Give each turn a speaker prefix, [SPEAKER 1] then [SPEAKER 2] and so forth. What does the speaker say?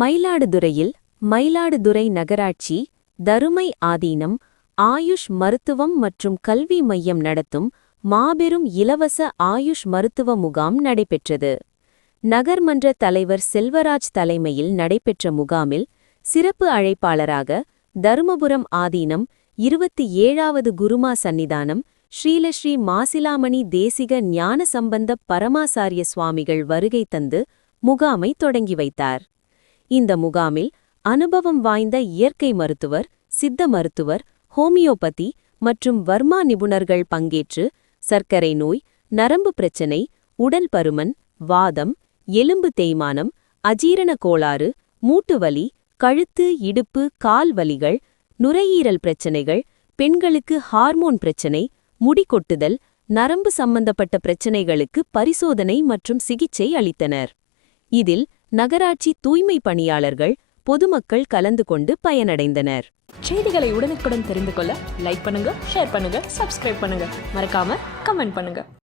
[SPEAKER 1] மயிலாடுதுறையில் மயிலாடுதுறை நகராட்சி தருமை ஆதீனம் ஆயுஷ் மருத்துவம் மற்றும் கல்வி மையம் நடத்தும் மாபெரும் இலவச ஆயுஷ் மருத்துவ முகாம் நடைபெற்றது. நகர்மன்ற தலைவர் செல்வராஜ் தலைமையில் நடைபெற்ற முகாமில் சிறப்பு அழைப்பாளராக தருமபுரம் ஆதீனம் இருபத்தி ஏழாவது குருமா சந்நிதானம் ஸ்ரீலஸ்ரீ மாசிலாமணி தேசிக ஞான சம்பந்த பரமாசாரிய சுவாமிகள் வருகை தந்து முகாமை தொடங்கி வைத்தார். இந்த முகாமில் அனுபவம் வாய்ந்த இயற்கை மருத்துவர் சித்த மருத்துவர் ஹோமியோபதி மற்றும் வர்மா நிபுணர்கள் பங்கேற்று சர்க்கரை நோய் நரம்பு பிரச்சனை உடல் பருமன் வாதம் எலும்பு தேய்மானம் அஜீரண கோளாறு மூட்டுவலி கழுத்து இடுப்பு கால் வலிகள் நுரையீரல் பிரச்சனைகள் பெண்களுக்கு ஹார்மோன் பிரச்சனை முடி கொட்டுதல் நரம்பு சம்பந்தப்பட்ட பிரச்சனைகளுக்கு பரிசோதனை மற்றும் சிகிச்சை அளித்தனர். இதில் நகராட்சி தூய்மை பணியாளர்கள் பொதுமக்கள் கலந்து கொண்டு பயனடைந்தனர்.
[SPEAKER 2] செய்திகளை உடனுக்குடன் தெரிந்து கொள்ள லைக் பண்ணுங்க ஷேர் பண்ணுங்க சப்ஸ்கிரைப் பண்ணுங்க. மறக்காம கமெண்ட் பண்ணுங்க.